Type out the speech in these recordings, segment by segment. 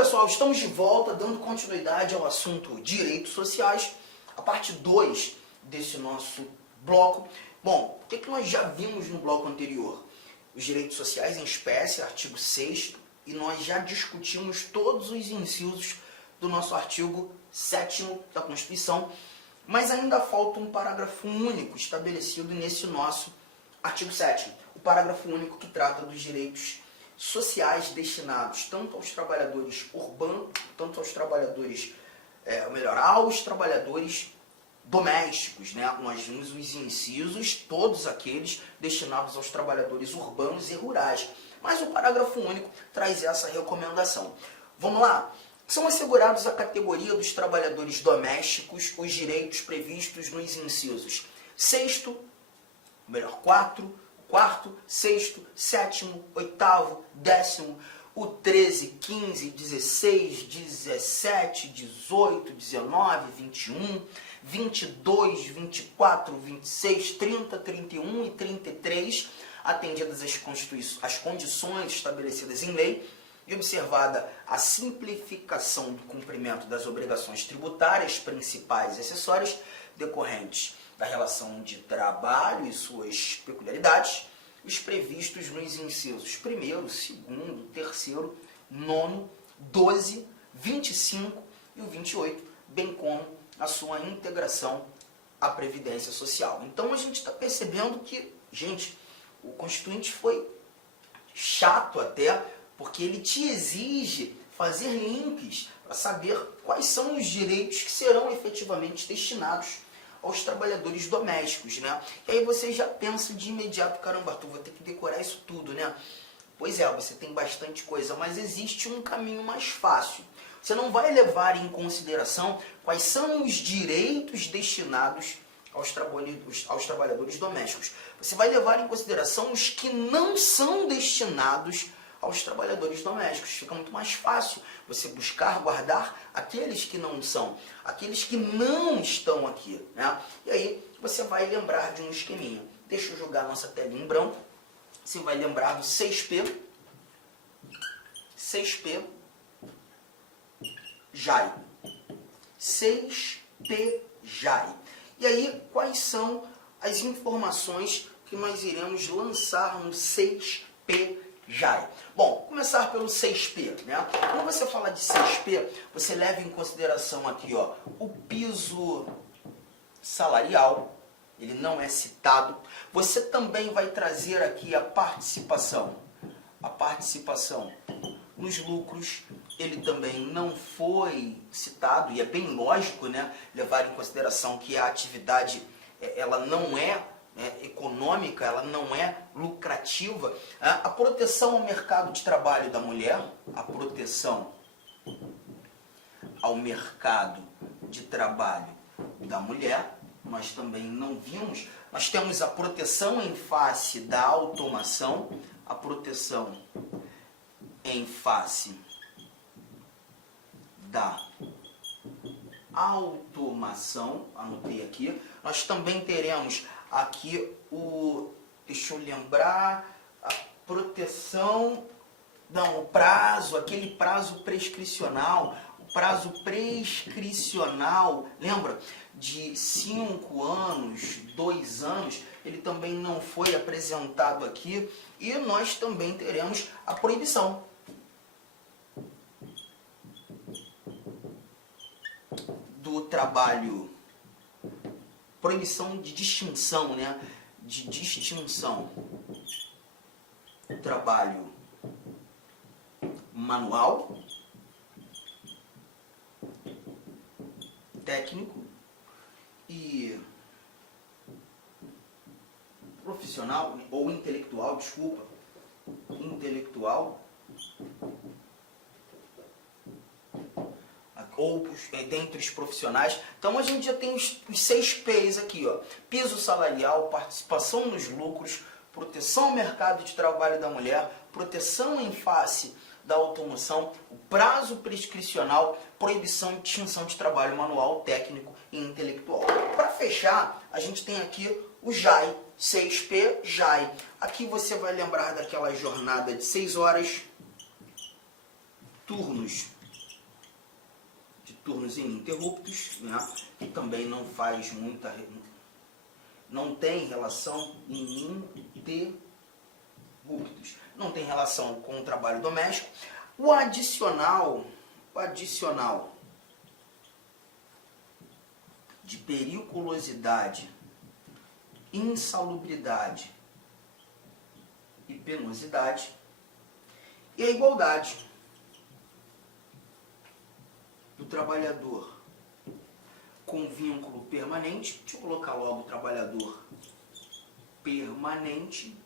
pessoal, estamos de volta dando continuidade ao assunto direitos sociais, a parte 2 desse nosso bloco. Bom, o que nós já vimos no bloco anterior? Os direitos sociais em espécie, artigo 6º, e nós já discutimos todos os incisos do nosso artigo 7º da Constituição, mas ainda falta um parágrafo único estabelecido nesse nosso artigo 7º, o parágrafo único que trata dos direitos sociais destinados tanto aos trabalhadores urbanos, tanto aos trabalhadores, aos trabalhadores domésticos, né? Nós vimos os incisos, todos aqueles destinados aos trabalhadores urbanos e rurais. Mas o parágrafo único traz essa recomendação. Vamos lá? São assegurados à categoria dos trabalhadores domésticos os direitos previstos nos incisos 6º, quarto, sexto, sétimo, oitavo, 10º, o 13, 15, 16, 17, 18, 19, 21, 22, 24, 26, 30, 31 e 33, atendidas as condições estabelecidas em lei e observada a simplificação do cumprimento das obrigações tributárias principais e acessórias decorrentes da relação de trabalho e suas peculiaridades, os previstos nos incisos 1º, 2º, 3º, 9º, 12, 25 e o 28, bem como a sua integração à Previdência Social. Então a gente está percebendo que, gente, o Constituinte foi chato até, porque ele te exige fazer links para saber quais são os direitos que serão efetivamente destinados aos trabalhadores domésticos, né? E aí você já pensa de imediato, caramba, Arthur, vou ter que decorar isso tudo, né? Pois é, você tem bastante coisa, mas existe um caminho mais fácil. Você não vai levar em consideração quais são os direitos destinados aos trabalhadores domésticos. Você vai levar em consideração os que não são destinados aos trabalhadores domésticos. Fica muito mais fácil você buscar guardar aqueles que não são, aqueles que não estão aqui, né? E aí você vai lembrar de um esqueminha. Deixa eu jogar nossa telinha em branco. Você vai lembrar do 6P, JAI. 6P, JAI. E aí, quais são as informações que nós iremos lançar no 6P, JAI? Bom, começar pelo 6P, né? Quando você fala de 6P, você leva em consideração aqui, ó, o piso salarial, ele não é citado. Você também vai trazer aqui a participação nos lucros, ele também não foi citado, e é bem lógico, né, levar em consideração que a atividade ela não é econômica, ela não é lucrativa. A proteção ao mercado de trabalho da mulher, a proteção ao mercado de trabalho da mulher, nós também não vimos. Nós temos a proteção em face da automação, a proteção em face da automação, anotei aqui. Nós também teremos aqui deixa eu lembrar, a proteção, não, o prazo, aquele prazo prescricional, o prazo prescricional, lembra? De 5 anos, 2 anos, ele também não foi apresentado aqui. E nós também teremos a proibição do trabalho, proibição de distinção, né? De distinção do trabalho manual, técnico e profissional, ou intelectual, desculpa, intelectual, ou dentre os profissionais. Então a gente já tem os 6 P's aqui, ó: piso salarial, participação nos lucros, proteção ao mercado de trabalho da mulher, proteção em face da automoção, o prazo prescricional, proibição de extinção de trabalho manual, técnico e intelectual. Para fechar, a gente tem aqui o JAI, 6P, JAI. Aqui você vai lembrar daquela jornada de 6 horas, turnos turnos ininterruptos, né? E também não faz muita... não tem relação ininterruptos. Não tem relação com o trabalho doméstico. O adicional de periculosidade, insalubridade e penosidade, e a igualdade do trabalhador com vínculo permanente. Deixa eu colocar logo o trabalhador permanente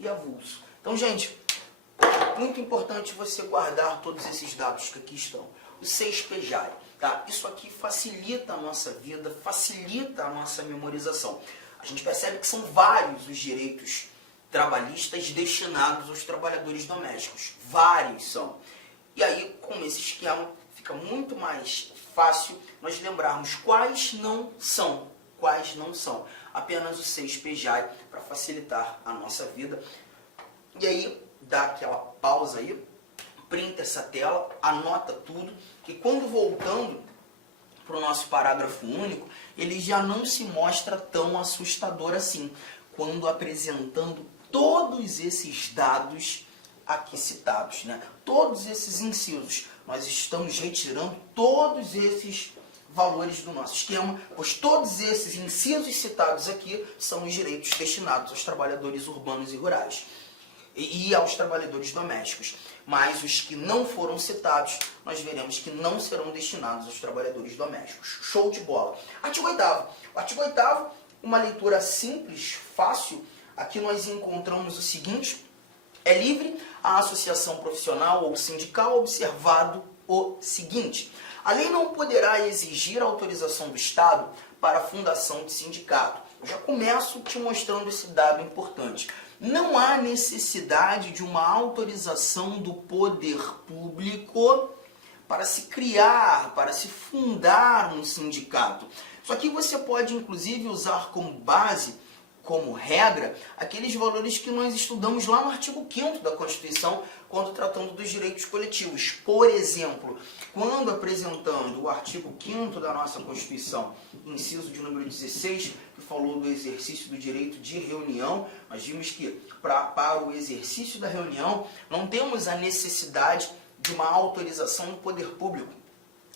e avulso. Então, gente, muito importante você guardar todos esses dados que aqui estão. O 6PJAI, tá? Isso aqui facilita a nossa vida, facilita a nossa memorização. A gente percebe que são vários os direitos trabalhistas destinados aos trabalhadores domésticos. Vários são. E aí, com esse esquema, fica muito mais fácil nós lembrarmos quais não são. Quais não são. Apenas o 6PJAI para facilitar a nossa vida. E aí, dá aquela pausa aí, printa essa tela, anota tudo, que quando voltando para o nosso parágrafo único, ele já não se mostra tão assustador assim, quando apresentando todos esses dados aqui citados, né? Todos esses incisos. Nós estamos retirando todos esses valores do nosso esquema, pois todos esses incisos citados aqui são os direitos destinados aos trabalhadores urbanos e rurais e aos trabalhadores domésticos. Mas os que não foram citados, nós veremos que não serão destinados aos trabalhadores domésticos. Show de bola. Artigo 8º. O artigo 8º, uma leitura simples, fácil. Aqui nós encontramos o seguinte: é livre a associação profissional ou sindical, observado o seguinte: a lei não poderá exigir a autorização do Estado para a fundação de sindicato. Eu já começo te mostrando esse dado importante. Não há necessidade de uma autorização do poder público para se criar, para se fundar um sindicato. Isso aqui você pode, inclusive, usar como base, como regra, aqueles valores que nós estudamos lá no artigo 5º da Constituição, quando tratando dos direitos coletivos. Por exemplo, quando apresentando o artigo 5º da nossa Constituição, inciso de número 16, que falou do exercício do direito de reunião, nós vimos que para o exercício da reunião não temos a necessidade de uma autorização do poder público.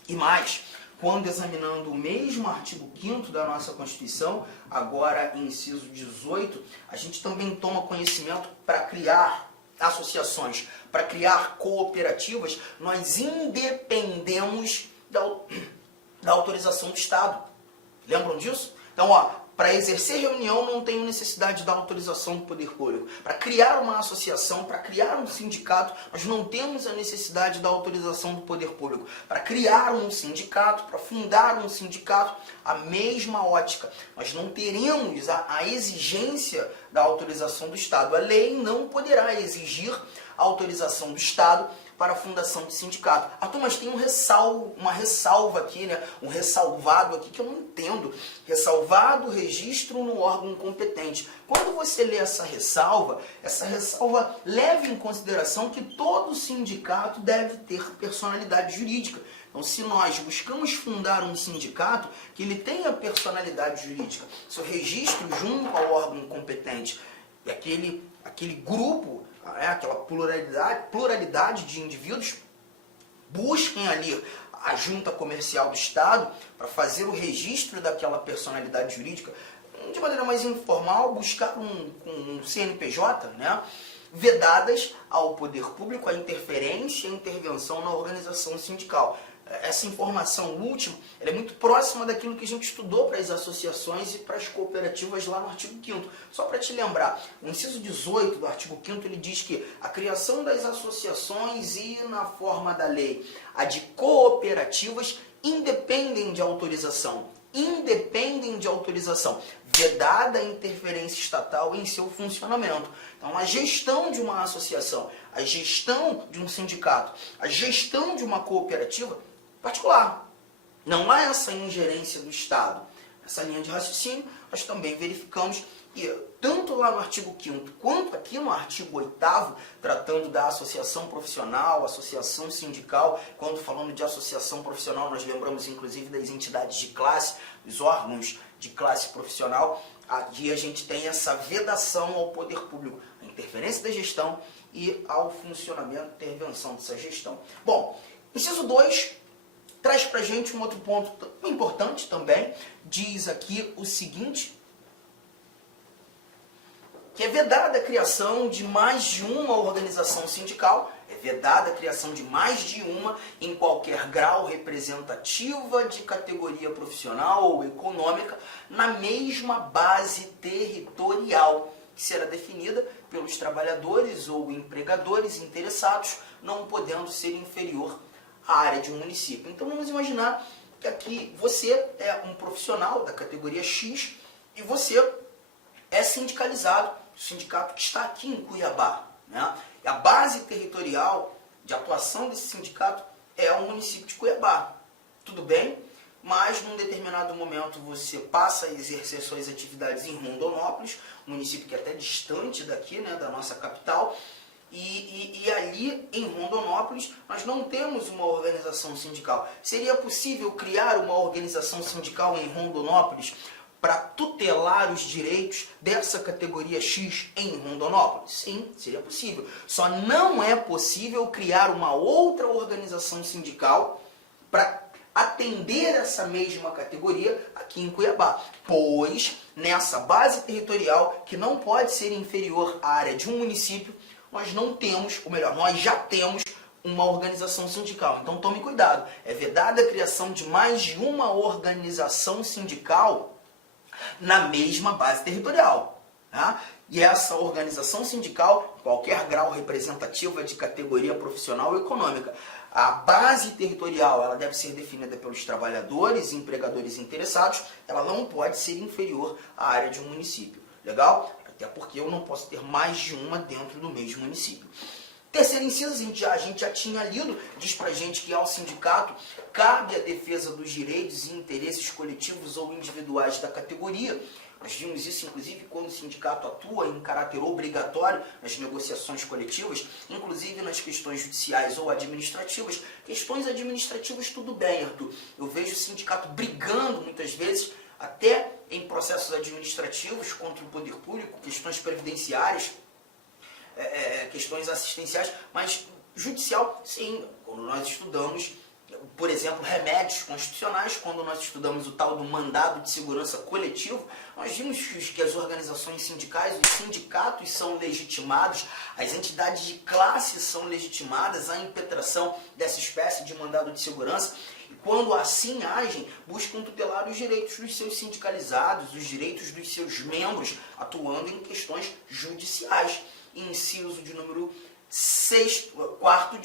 E mais, quando examinando o mesmo artigo 5º da nossa Constituição, agora inciso 18, a gente também toma conhecimento para criar associações, para criar cooperativas, nós independemos da autorização do Estado. Lembram disso? Então, para exercer reunião não tenho necessidade da autorização do poder público. Para criar uma associação, para criar um sindicato, nós não temos a necessidade da autorização do poder público. Para criar um sindicato, para fundar um sindicato, a mesma ótica. Nós não teremos a exigência da autorização do Estado. A lei não poderá exigir a autorização do Estado para a fundação de sindicato. Arthur, mas tem uma ressalva aqui, né? Um ressalvado aqui que eu não entendo. Ressalvado registro no órgão competente. Quando você lê essa ressalva leva em consideração que todo sindicato deve ter personalidade jurídica. Então, se nós buscamos fundar um sindicato, que ele tenha personalidade jurídica, seu registro junto ao órgão competente, e aquele grupo, aquela pluralidade de indivíduos, busquem ali a junta comercial do Estado para fazer o registro daquela personalidade jurídica, de maneira mais informal, buscar um CNPJ, né? Vedadas ao poder público a interferência e a intervenção na organização sindical. Essa informação última ela é muito próxima daquilo que a gente estudou para as associações e para as cooperativas lá no artigo 5º. Só para te lembrar, o inciso 18 do artigo 5º ele diz que a criação das associações e, na forma da lei, a de cooperativas independem de autorização. Independem de autorização, vedada a interferência estatal em seu funcionamento. Então, a gestão de uma associação, a gestão de um sindicato, a gestão de uma cooperativa particular. Não há essa ingerência do Estado. Essa linha de raciocínio, nós também verificamos que tanto lá no artigo 5º quanto aqui no artigo 8º, tratando da associação profissional, associação sindical. Quando falando de associação profissional, nós lembramos inclusive das entidades de classe, dos órgãos de classe profissional. Aqui a gente tem essa vedação ao poder público, a interferência da gestão e ao funcionamento e intervenção dessa gestão. Bom, inciso 2 traz pra gente um outro ponto importante também, diz aqui o seguinte, que é vedada a criação de mais de uma organização sindical, é vedada a criação de mais de uma em qualquer grau representativa de categoria profissional ou econômica, na mesma base territorial, que será definida pelos trabalhadores ou empregadores interessados, não podendo ser inferior à área de um município. Então vamos imaginar que aqui você é um profissional da categoria X e você é sindicalizado, o sindicato que está aqui em Cuiabá, né? A base territorial de atuação desse sindicato é o município de Cuiabá. Tudo bem? Mas num determinado momento você passa a exercer suas atividades em Rondonópolis, um município que é até distante daqui, né, da nossa capital, e ali em Rondonópolis nós não temos uma organização sindical. Seria possível criar uma organização sindical em Rondonópolis para tutelar os direitos dessa categoria X em Rondonópolis? Sim, seria possível. Só não é possível criar uma outra organização sindical para atender essa mesma categoria aqui em Cuiabá, pois nessa base territorial, que não pode ser inferior à área de um município, nós não temos, ou melhor, nós já temos uma organização sindical. Então tome cuidado, é vedada a criação de mais de uma organização sindical na mesma base territorial. Tá? E essa organização sindical, qualquer grau representativa de categoria profissional ou econômica, a base territorial ela deve ser definida pelos trabalhadores e empregadores interessados, ela não pode ser inferior à área de um município. Legal? Até porque eu não posso ter mais de uma dentro do mesmo município. Terceiro inciso, a gente já tinha lido, diz pra gente que ao sindicato cabe a defesa dos direitos e interesses coletivos ou individuais da categoria. Nós vimos isso, inclusive, quando o sindicato atua em caráter obrigatório nas negociações coletivas, inclusive nas questões judiciais ou administrativas. Questões administrativas, tudo bem, Arthur. Eu vejo o sindicato brigando, muitas vezes, até em processos administrativos contra o poder público, questões previdenciárias, questões assistenciais, mas judicial, sim, quando nós estudamos, por exemplo, remédios constitucionais, quando nós estudamos o tal do mandado de segurança coletivo, nós vimos que as organizações sindicais, os sindicatos são legitimados, as entidades de classe são legitimadas à impetração dessa espécie de mandado de segurança, e quando assim agem, buscam tutelar os direitos dos seus sindicalizados, os direitos dos seus membros, atuando em questões judiciais. Inciso de número 4,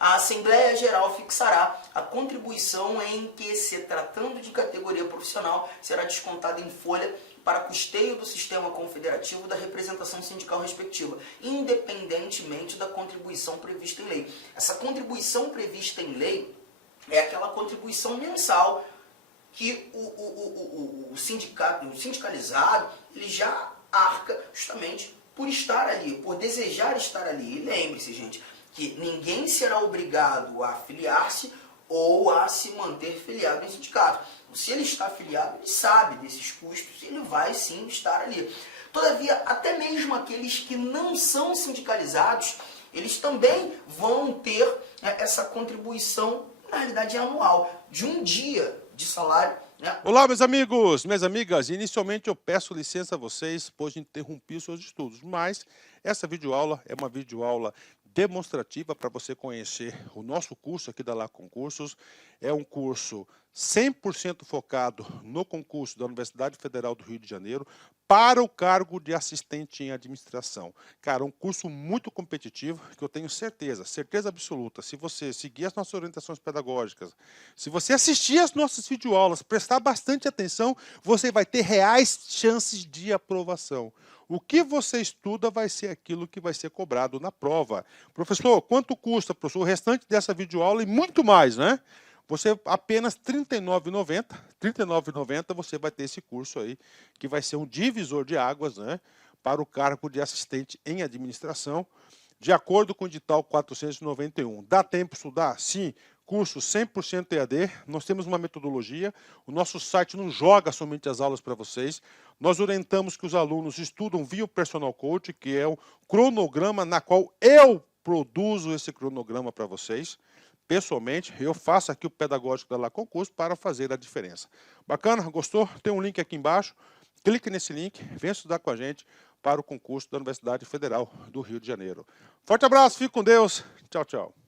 a Assembleia Geral fixará a contribuição em que, se tratando de categoria profissional, será descontada em folha para custeio do sistema confederativo da representação sindical respectiva, independentemente da contribuição prevista em lei. Essa contribuição prevista em lei é aquela contribuição mensal que o sindicalizado ele já arca justamente por estar ali, por desejar estar ali. E lembre-se, gente, que ninguém será obrigado a afiliar-se ou a se manter filiado em sindicato. Se ele está afiliado, ele sabe desses custos, ele vai sim estar ali. Todavia, até mesmo aqueles que não são sindicalizados, eles também vão ter essa contribuição, na realidade anual, de um dia de salário. Olá, meus amigos, minhas amigas. Inicialmente eu peço licença a vocês, pois interrompi os seus estudos, mas essa videoaula é uma videoaula demonstrativa para você conhecer o nosso curso aqui da La Concursos. É um curso 100% focado no concurso da Universidade Federal do Rio de Janeiro para o cargo de assistente em administração. Cara, um curso muito competitivo que eu tenho certeza absoluta, se você seguir as nossas orientações pedagógicas, se você assistir as nossas videoaulas, prestar bastante atenção, você vai ter reais chances de aprovação. O que você estuda vai ser aquilo que vai ser cobrado na prova. Professor, quanto custa, professor, o restante dessa videoaula e muito mais, né? você apenas R$ 39,90. R$ 39,90 você vai ter esse curso aí, que vai ser um divisor de águas, né, para o cargo de assistente em administração, de acordo com o edital 491. Dá tempo de estudar? Sim. Curso 100% EAD, nós temos uma metodologia, o nosso site não joga somente as aulas para vocês, nós orientamos que os alunos estudam via o Personal Coach, que é o cronograma na qual eu produzo esse cronograma para vocês. Pessoalmente, eu faço aqui o pedagógico da La Concurso para fazer a diferença. Bacana? Gostou? Tem um link aqui embaixo. Clique nesse link, venha estudar com a gente para o concurso da Universidade Federal do Rio de Janeiro. Forte abraço, fique com Deus. Tchau, tchau.